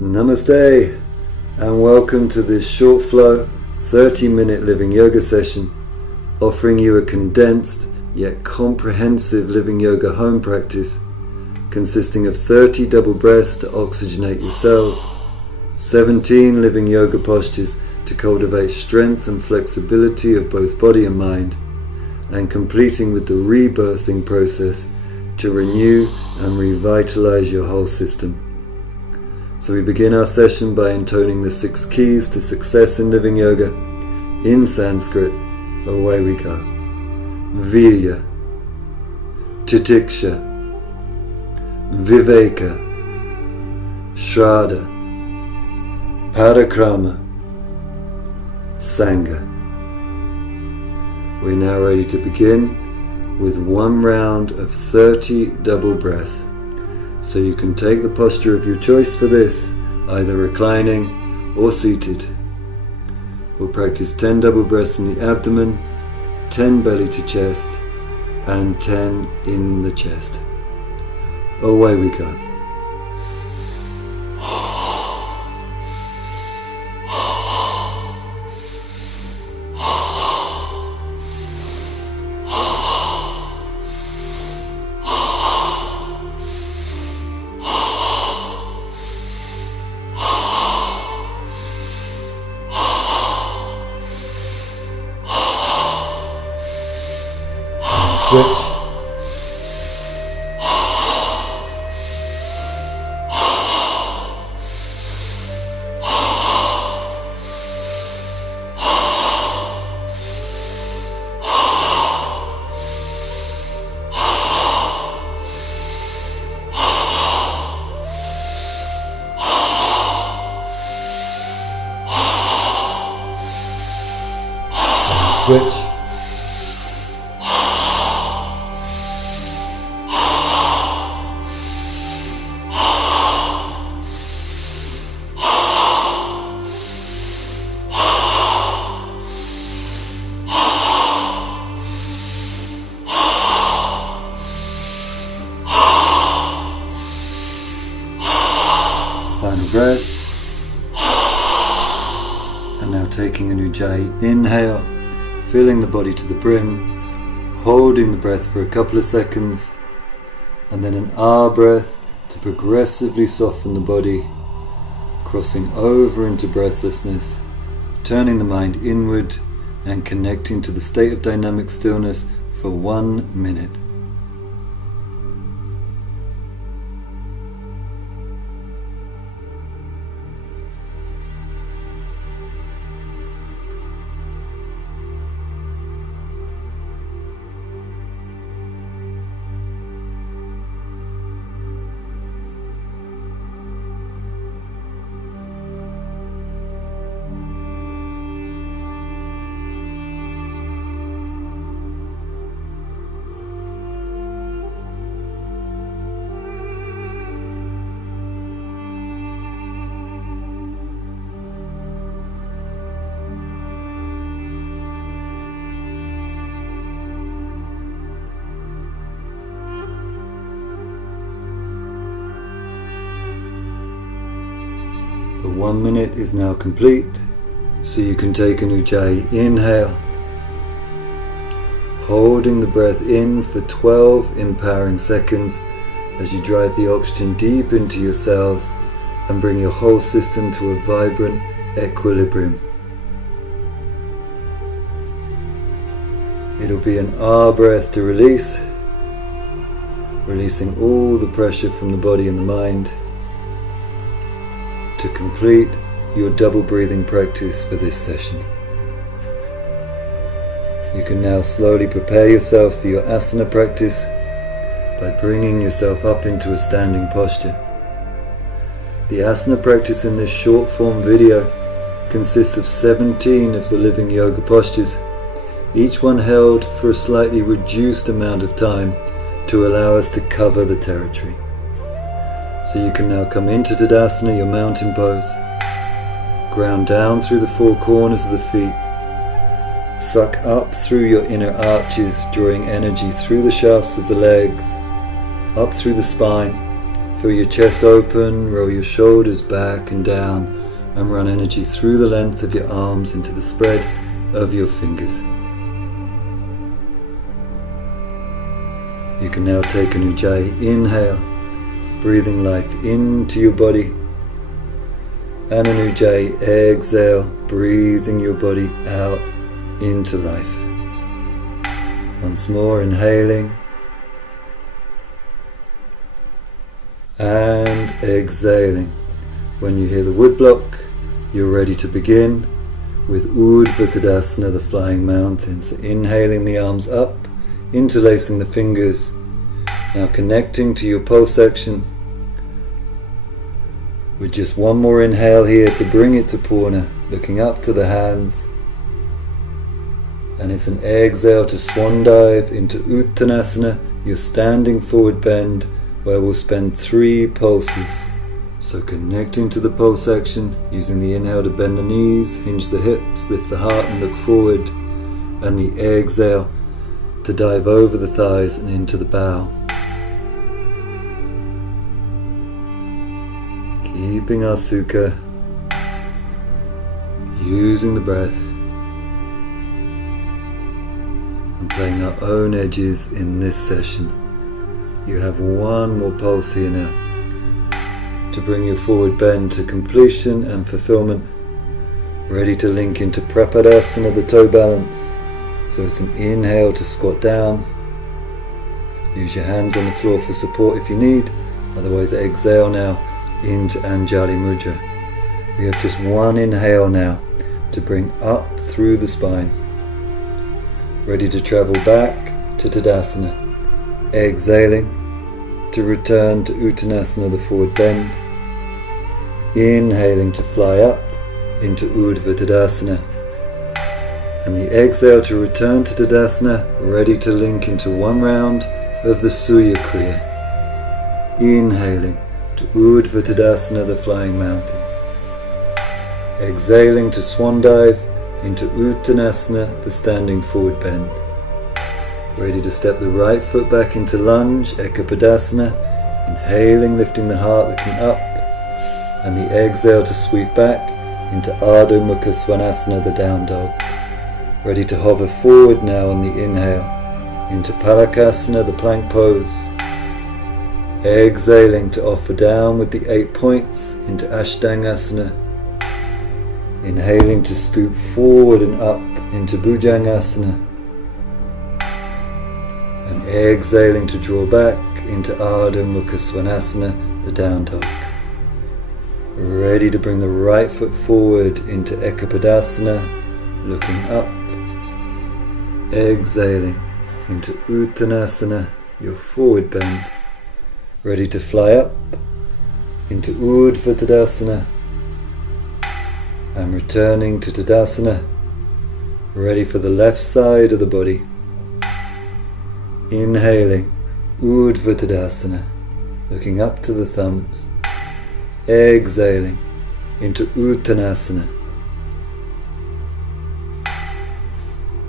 Namaste and welcome to this short flow 30-minute living yoga session, offering you a condensed yet comprehensive living yoga home practice consisting of 30 double breaths to oxygenate your cells, 17 living yoga postures to cultivate strength and flexibility of both body and mind, and completing with the rebirthing process to renew and revitalize your whole system. So we begin our session by intoning the 6 keys to success in living yoga in Sanskrit. Away we go. Virya, Titiksha, Viveka, Shraddha, Parikrama, Sangha. We're now ready to begin with one round of 30 double breaths. So you can take the posture of your choice for this, either reclining or seated. We'll practice 10 double breaths in the abdomen, 10 belly to chest, and 10 in the chest. Away we go. Switch. Switch. Final breath. And now taking an Ujjayi inhale, filling the body to the brim, holding the breath for a couple of seconds, and then an Ah breath to progressively soften the body, crossing over into breathlessness, turning the mind inward and connecting to the state of dynamic stillness for 1 minute. The 1 minute is now complete, so you can take an Ujjayi inhale, holding the breath in for 12 empowering seconds as you drive the oxygen deep into your cells and bring your whole system to a vibrant equilibrium. It'll be an Ah breath to release, releasing all the pressure from the body and the mind, to complete your double breathing practice for this session. You can now slowly prepare yourself for your asana practice by bringing yourself up into a standing posture. The asana practice in this short form video consists of 17 of the living yoga postures, each one held for a slightly reduced amount of time to allow us to cover the territory. So you can now come into Tadasana, your mountain pose, ground down through the 4 corners of the feet, suck up through your inner arches, drawing energy through the shafts of the legs, up through the spine, Feel your chest open, roll your shoulders back and down, and run energy through the length of your arms into the spread of your fingers. You can now take an Ujjayi inhale, breathing life into your body, and an Ujjayi exhale, breathing your body out into life. Once more, inhaling and exhaling. When you hear the woodblock, you're ready to begin with Urdhva Tadasana, the flying mountain. So inhaling the arms up, interlacing the fingers, now connecting to your pulse action with just one more inhale here to bring it to Purna, looking up to the hands. And it's an exhale to swan dive into Uttanasana, your standing forward bend, where we'll spend 3 pulses. So connecting to the pulse action, using the inhale to bend the knees, hinge the hips, lift the heart and look forward, and the exhale to dive over the thighs and into the bow. Keeping our sukha, using the breath, and playing our own edges in this session. You have one more pulse here now to bring your forward bend to completion and fulfillment. Ready to link into Prapadasana, the toe balance. So it's an inhale to squat down. Use your hands on the floor for support if you need. Otherwise exhale now into Anjali Mudra. We have just one inhale now to bring up through the spine. Ready to travel back to Tadasana. Exhaling to return to Uttanasana, the forward bend. Inhaling to fly up into Urdhva Tadasana. And the exhale to return to Tadasana, ready to link into one round of the Surya Kriya. Inhaling to Urdhva Tadasana, the flying mountain. Exhaling to swan dive into Uttanasana, the standing forward bend. Ready to step the right foot back into lunge, Ekapadasana. Inhaling, lifting the heart, looking up. And the exhale to sweep back into Ardha Mukha Svanasana, the down dog. Ready to hover forward now on the inhale into Palakasana, the plank pose. Exhaling to offer down with the 8 points into Ashtangasana. Inhaling to scoop forward and up into Bhujangasana. And exhaling to draw back into Ardha Mukha Svanasana, the down dog. Ready to bring the right foot forward into Ekapadasana, looking up. Exhaling into Uttanasana, your forward bend. Ready to fly up into Urdhva Tadasana. And returning to Tadasana, ready for the left side of the body. Inhaling, Urdhva Tadasana, looking up to the thumbs. Exhaling into Uttanasana.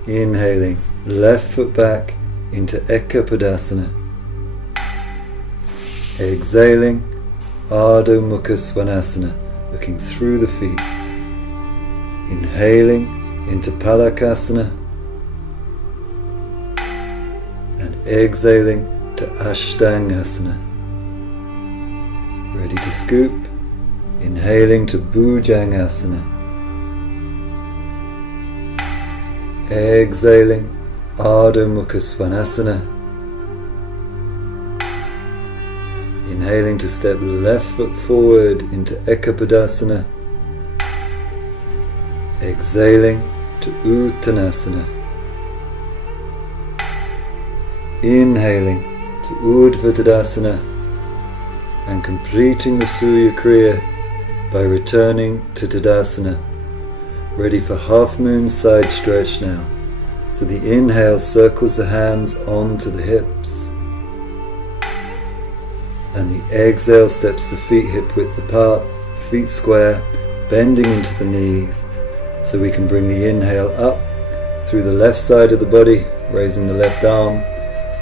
Inhaling, left foot back into Ekapadasana. Exhaling, Ardha Mukha Svanasana, looking through the feet. Inhaling into Palakasana. And exhaling to Ashtangasana. Ready to scoop. Inhaling to Bhujangasana. Exhaling, Ardha Mukha Svanasana. Inhaling to step left foot forward into Ekapadasana. Exhaling to Uttanasana. Inhaling to Urdhva Tadasana. And completing the Surya Kriya by returning to Tadasana. Ready for half moon side stretch now. So the inhale circles the hands onto the hips. And the exhale steps the feet hip width apart, feet square, bending into the knees. So we can bring the inhale up through the left side of the body, raising the left arm.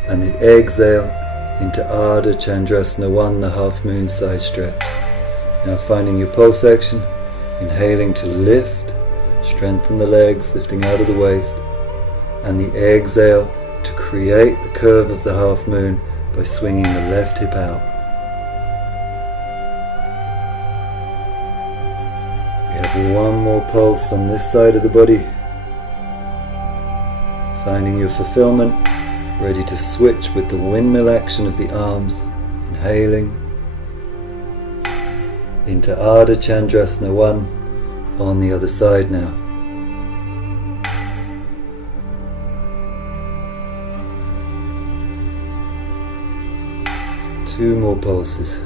And the exhale into Ardha Chandrasana 1, the half moon side stretch. Now finding your pulse action, inhaling to lift, strengthen the legs, lifting out of the waist, and the exhale to create the curve of the half moon by swinging the left hip out. We have one more pulse on this side of the body. Finding your fulfillment, ready to switch with the windmill action of the arms, inhaling into Ardha Chandrasana 1 on the other side now. Two more pulses.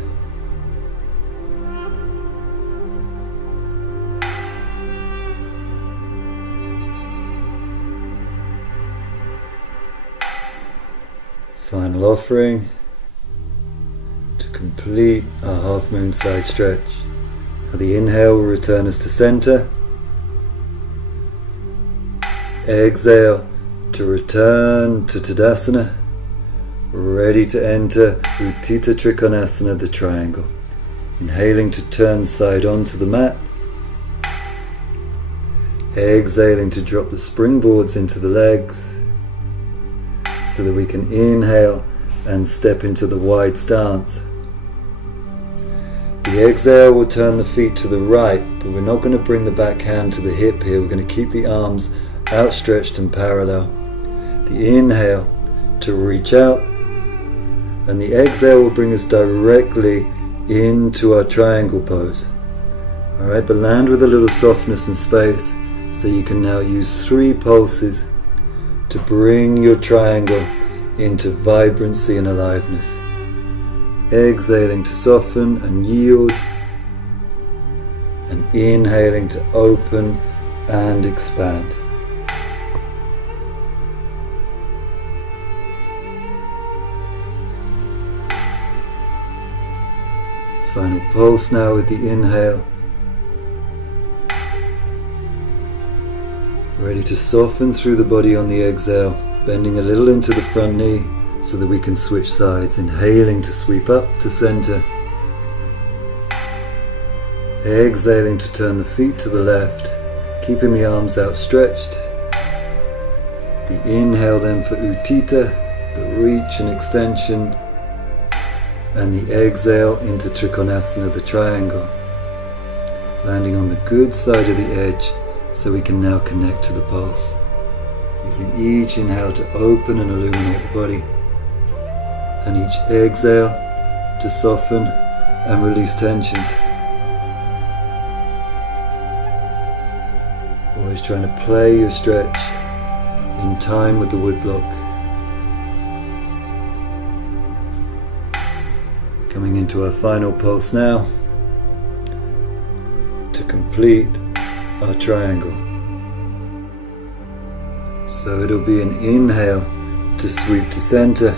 Final offering to complete our half moon side stretch. Now the inhale will return us to center. Exhale to return to Tadasana. Ready to enter Utthita Trikonasana, the triangle. Inhaling to turn side onto the mat. Exhaling to drop the springboards into the legs, so that we can inhale and step into the wide stance. The exhale will turn the feet to the right, but we're not going to bring the back hand to the hip here. We're going to keep the arms outstretched and parallel. The inhale to reach out, and the exhale will bring us directly into our triangle pose. Alright, but land with a little softness and space, so you can now use 3 pulses to bring your triangle into vibrancy and aliveness. Exhaling to soften and yield, and inhaling to open and expand. Final pulse now with the inhale. Ready to soften through the body on the exhale, bending a little into the front knee so that we can switch sides. Inhaling to sweep up to center. Exhaling to turn the feet to the left, keeping the arms outstretched. The inhale then for Utthita, the reach and extension, and the exhale into Trikonasana, the triangle. Landing on the good side of the edge, so we can now connect to the pulse. Using each inhale to open and illuminate the body, and each exhale to soften and release tensions. Always trying to play your stretch in time with the woodblock. Coming into our final pulse now to complete our triangle. So it'll be an inhale to sweep to center.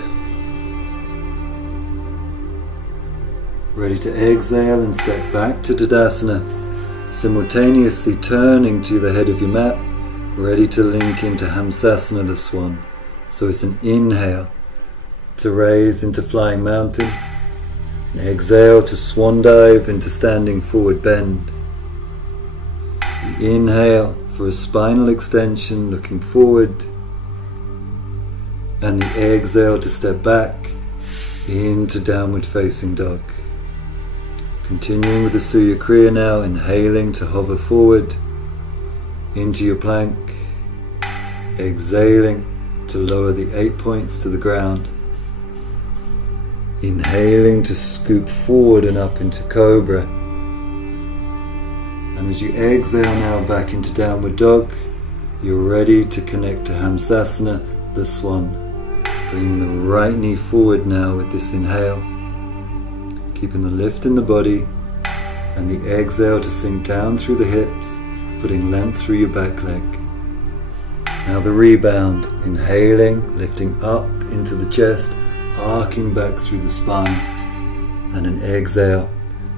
Ready to exhale and step back to Tadasana, simultaneously turning to the head of your mat, ready to link into Hamsasana, the Swan. So it's an inhale to raise into Flying Mountain, an exhale to Swan Dive into Standing Forward Bend. The inhale for a spinal extension, looking forward, and the exhale to step back into Downward Facing Dog. Continuing with the Surya Kriya now, inhaling to hover forward into your plank, exhaling to lower the 8 points to the ground, inhaling to scoop forward and up into Cobra. And as you exhale now back into Downward Dog, you're ready to connect to Hamsasana, the Swan. Bringing the right knee forward now with this inhale, keeping the lift in the body, and the exhale to sink down through the hips, putting length through your back leg. Now the rebound, inhaling, lifting up into the chest, arcing back through the spine, and an exhale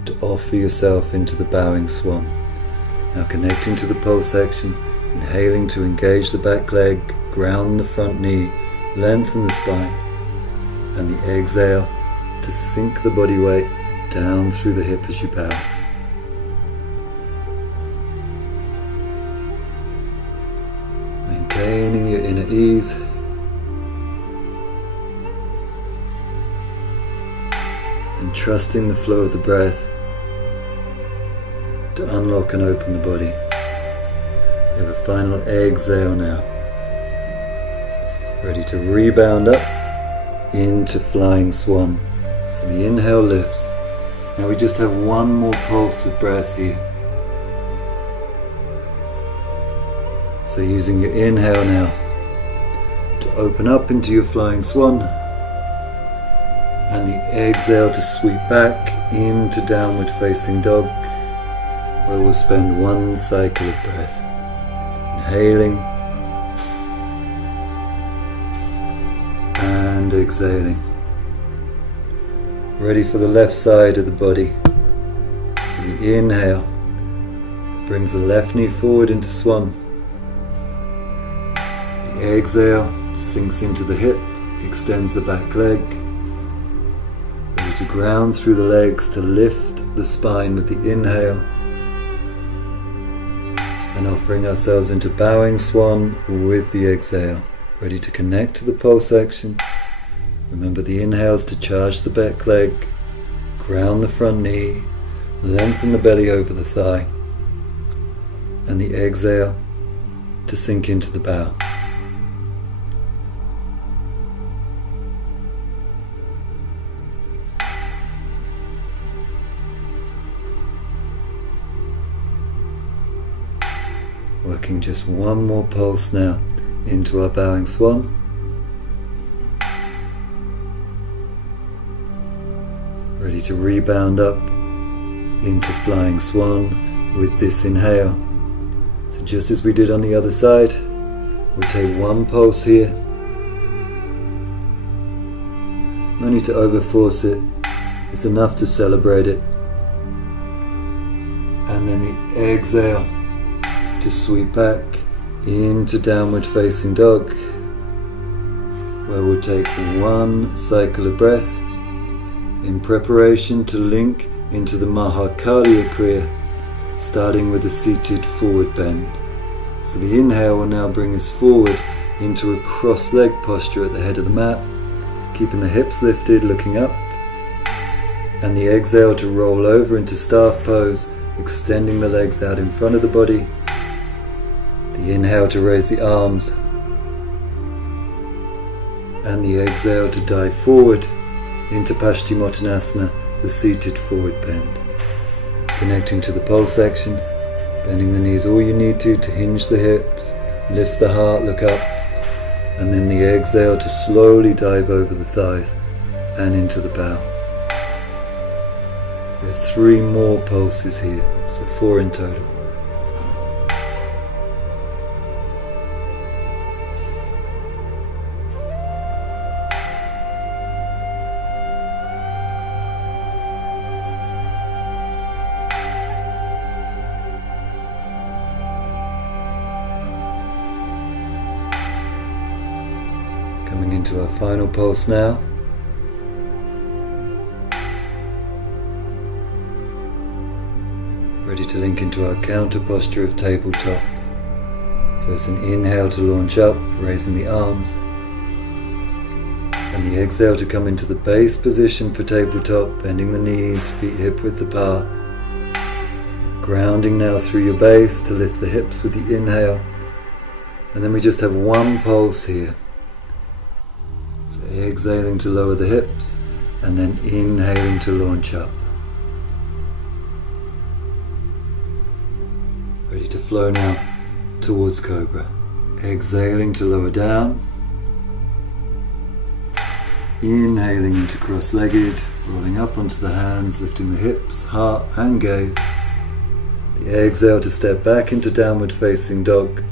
to offer yourself into the bowing swan. Now connecting to the pulse action, inhaling to engage the back leg, ground the front knee, lengthen the spine, and the exhale to sink the body weight down through the hip as you bow. Maintaining your inner ease. And trusting the flow of the breath to unlock and open the body. You have a final exhale now. Ready to rebound up into flying swan. So the inhale lifts. Now we just have one more pulse of breath here. So using your inhale now to open up into your flying swan, and the exhale to sweep back into downward facing dog, where we'll spend one cycle of breath. Inhaling and exhaling. Ready for the left side of the body. So the inhale brings the left knee forward into swan. The exhale sinks into the hip, extends the back leg. Ready to ground through the legs to lift the spine with the inhale. And offering ourselves into bowing swan with the exhale. Ready to connect to the pulse action. Remember the inhales to charge the back leg, ground the front knee, lengthen the belly over the thigh, and the exhale to sink into the bow. Working just one more pulse now into our bowing swan. Ready to rebound up into flying swan with this inhale. So just as we did on the other side, we'll take one pulse here. No need to overforce it, it's enough to celebrate it. And then the exhale to sweep back into downward facing dog, where we'll take one cycle of breath in preparation to link into the Mahakarya Kriya, starting with a seated forward bend. So the inhale will now bring us forward into a cross-leg posture at the head of the mat, keeping the hips lifted, looking up, and the exhale to roll over into staff pose, extending the legs out in front of the body. The inhale to raise the arms, and the exhale to dive forward into Paschimottanasana, the seated forward bend. Connecting to the pulse action, bending the knees all you need to hinge the hips, lift the heart, look up, and then the exhale to slowly dive over the thighs and into the bow. We have 3 more pulses here, so 4 in total. Coming into our final pulse now. Ready to link into our counter posture of tabletop. So it's an inhale to launch up, raising the arms. And the exhale to come into the base position for tabletop, bending the knees, feet hip width apart. Grounding now through your base to lift the hips with the inhale. And then we just have one pulse here. So exhaling to lower the hips, and then inhaling to launch up. Ready to flow now towards Cobra. Exhaling to lower down. Inhaling into cross-legged, rolling up onto the hands, lifting the hips, heart and gaze. The exhale to step back into downward facing dog.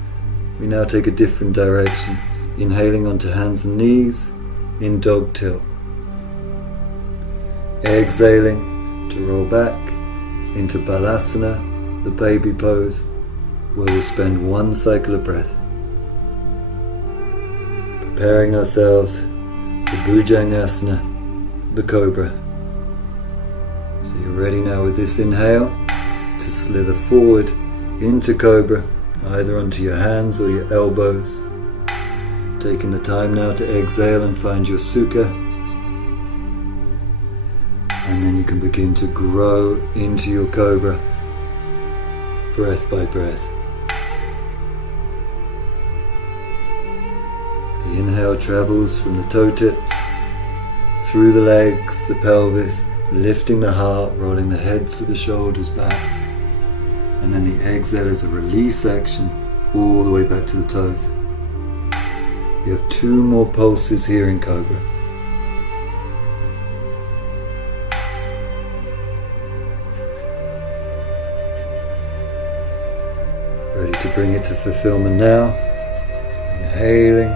We now take a different direction, inhaling onto hands and knees in dog tilt. Exhaling to roll back into Balasana, the baby pose, where we'll spend one cycle of breath. Preparing ourselves for Bhujangasana, the Cobra. So you're ready now with this inhale to slither forward into Cobra, either onto your hands or your elbows. Taking the time now to exhale and find your Sukha. And then you can begin to grow into your Cobra, breath by breath. The inhale travels from the toe tips, through the legs, the pelvis, lifting the heart, rolling the heads of the shoulders back. And then the exhale is a release action all the way back to the toes. You have 2 more pulses here in Cobra. Ready to bring it to fulfillment now. Inhaling.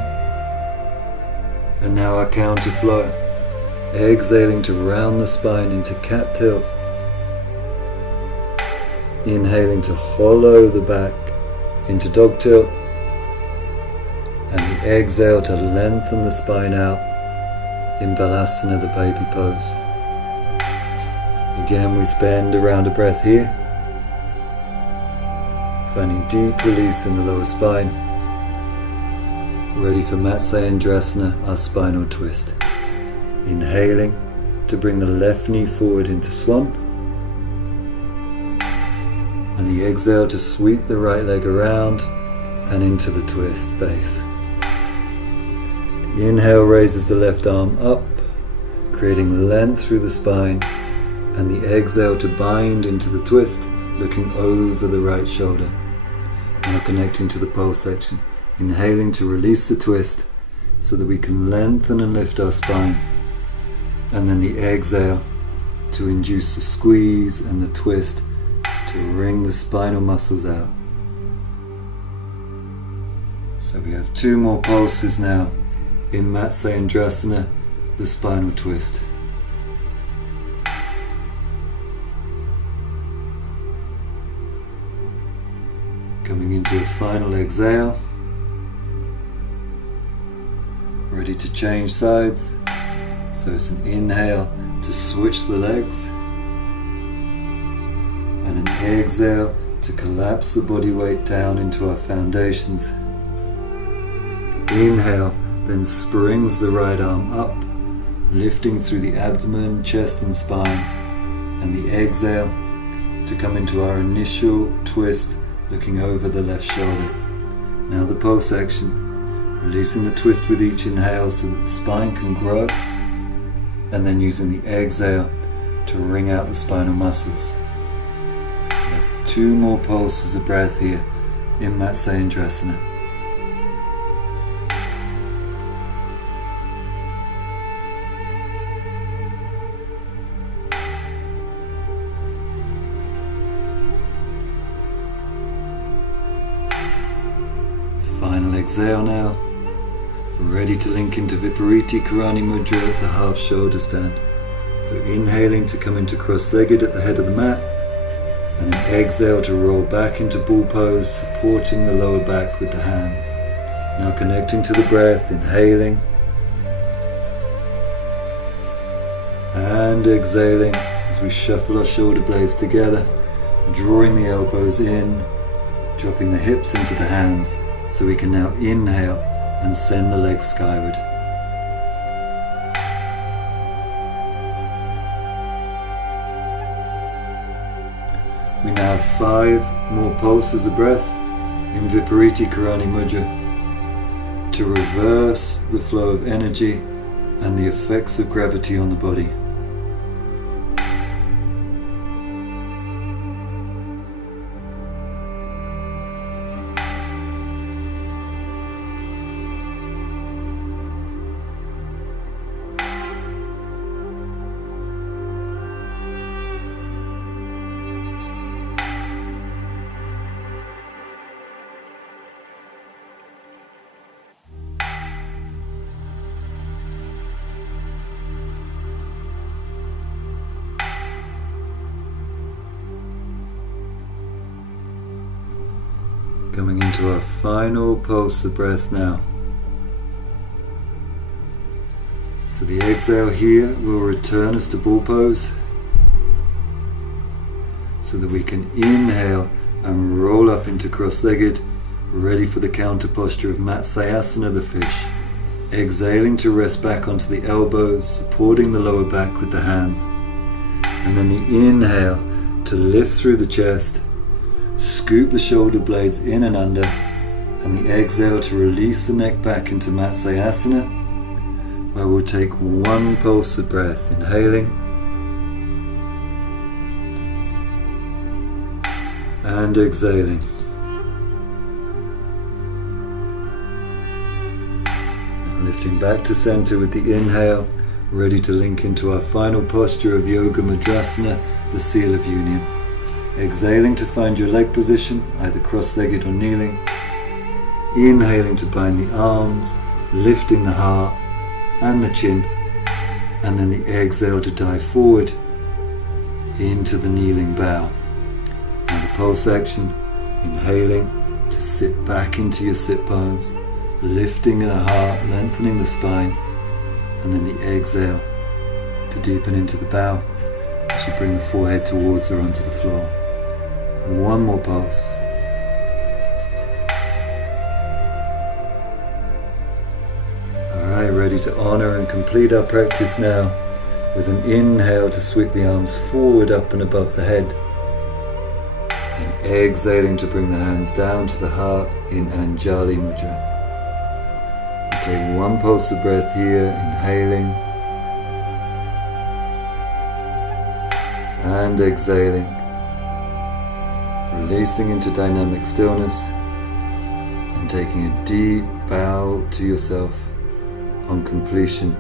And now our counter flow. Exhaling to round the spine into cat tilt. Inhaling to hollow the back into dog tilt. And the exhale to lengthen the spine out in Balasana, the baby pose. Again, we spend around a breath here, finding deep release in the lower spine. Ready for Matsyendrasana, our spinal twist. Inhaling to bring the left knee forward into Swan. And the exhale to sweep the right leg around and into the twist base. The inhale raises the left arm up, creating length through the spine, and the exhale to bind into the twist, looking over the right shoulder. Now connecting to the pole section. Inhaling to release the twist so that we can lengthen and lift our spines. And then the exhale to induce the squeeze and the twist to wring the spinal muscles out. So we have 2 more pulses now in Matsyendrasana, the spinal twist. Coming into a final exhale. Ready to change sides. So it's an inhale to switch the legs. And an exhale to collapse the body weight down into our foundations. Inhale then springs the right arm up, lifting through the abdomen, chest and spine. And the exhale to come into our initial twist, looking over the left shoulder. Now the pole section. Releasing the twist with each inhale so that the spine can grow, and then using the exhale to wring out the spinal muscles. We have 2 more pulses of breath here in Matsyendrasana. Final exhale now. Ready to link into Vipariti Karani Mudra at the half shoulder stand. So inhaling to come into cross-legged at the head of the mat, and an exhale to roll back into bull pose, supporting the lower back with the hands. Now connecting to the breath, inhaling and exhaling as we shuffle our shoulder blades together, drawing the elbows in, dropping the hips into the hands, so we can now inhale and send the legs skyward. We now have 5 more pulses of breath in Vipariti Karani Mudra to reverse the flow of energy and the effects of gravity on the body. Coming into our final pulse of breath now. So the exhale here will return us to ball pose, so that we can inhale and roll up into cross-legged, ready for the counter posture of Matsyasana, the fish. Exhaling to rest back onto the elbows, supporting the lower back with the hands. And then the inhale to lift through the chest, scoop the shoulder blades in and under, and the exhale to release the neck back into Matsyasana, where we'll take one pulse of breath, inhaling and exhaling. Now lifting back to center with the inhale, ready to link into our final posture of Yoga Mudrasana, the Seal of Union. Exhaling to find your leg position, either cross-legged or kneeling. Inhaling to bind the arms, lifting the heart and the chin, and then the exhale to dive forward into the kneeling bow. Now the pulse action, inhaling to sit back into your sit bones, lifting the heart, lengthening the spine, and then the exhale to deepen into the bow as you bring the forehead towards or onto the floor. One more pulse. Alright, ready to honor and complete our practice now with an inhale to sweep the arms forward, up and above the head, and exhaling to bring the hands down to the heart in Anjali Mudra. And take one pulse of breath here, inhaling and exhaling, releasing into dynamic stillness and taking a deep bow to yourself on completion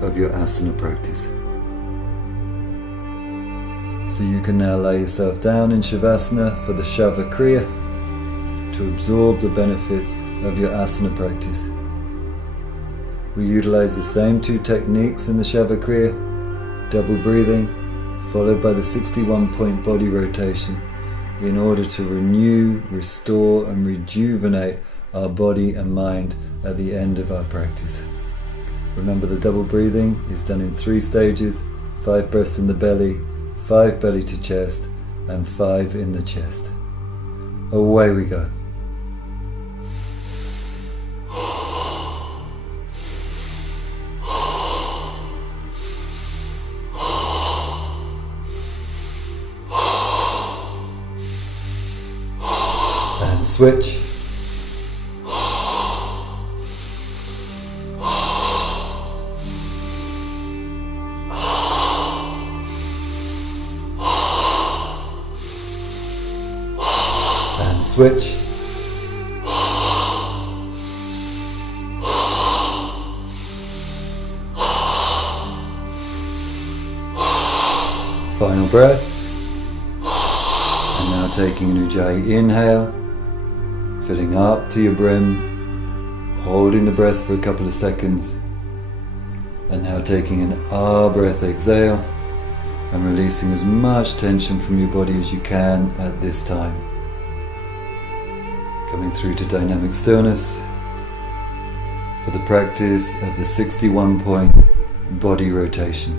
of your asana practice. So you can now lay yourself down in Shavasana for the Shava Kriya to absorb the benefits of your asana practice. We utilize the same two techniques in the Shava Kriya, double breathing followed by the 61-point body rotation, in order to renew, restore and rejuvenate our body and mind at the end of our practice. Remember, the double breathing is done in 3 stages: 5 breaths in the belly, 5 belly to chest, and 5 in the chest. Away we go. And switch. And switch. Final breath. And now taking an Ujjayi inhale, filling up to your brim, holding the breath for a couple of seconds, and now taking an Ah breath, exhale, and releasing as much tension from your body as you can at this time. Coming through to dynamic stillness for the practice of the 61-point body rotation.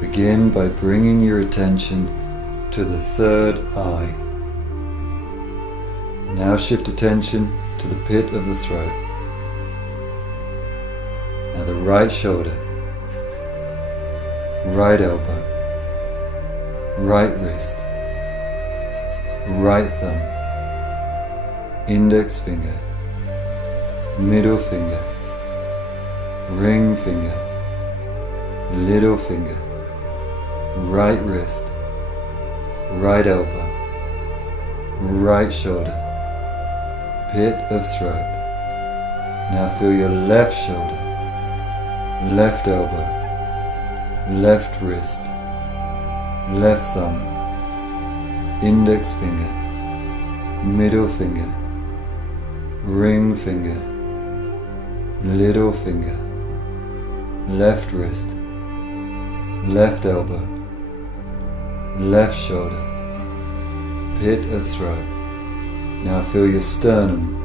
Begin by bringing your attention to the third eye. Now shift attention to the pit of the throat. Now the right shoulder, right elbow, right wrist, right thumb, index finger, middle finger, ring finger, little finger, right wrist, right elbow, right shoulder, pit of throat. Now feel your left shoulder, left elbow, left wrist, left thumb, index finger, middle finger, ring finger, little finger, left wrist, left elbow, left shoulder, pit of throat. Now feel your sternum,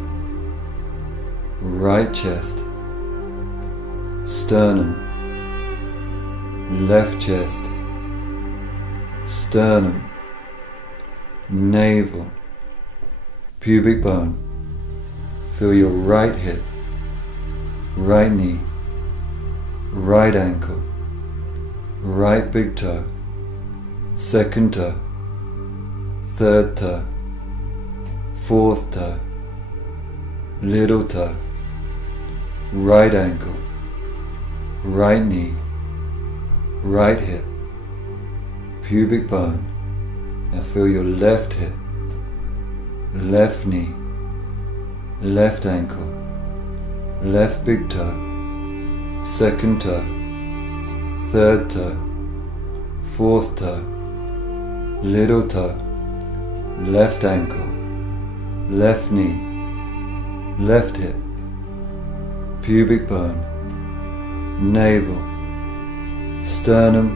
right chest, sternum, left chest, sternum, navel, pubic bone. Feel your right hip, right knee, right ankle, right big toe, second toe, third toe, fourth toe, little toe, right ankle, right knee, right hip, pubic bone. Now feel your left hip, left knee, left ankle, left big toe, second toe, third toe, fourth toe, little toe, left ankle, left knee, left hip, pubic bone, navel, sternum,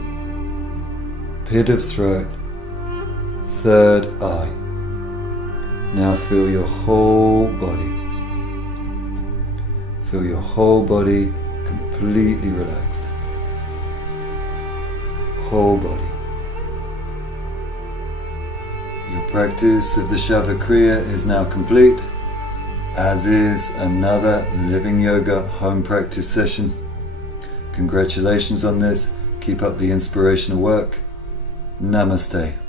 pit of throat, third eye. Now feel your whole body. Feel your whole body completely relaxed. Whole body. Your practice of the Shavakriya is now complete, as is another Living Yoga home practice session. Congratulations on this. Keep up the inspirational work. Namaste.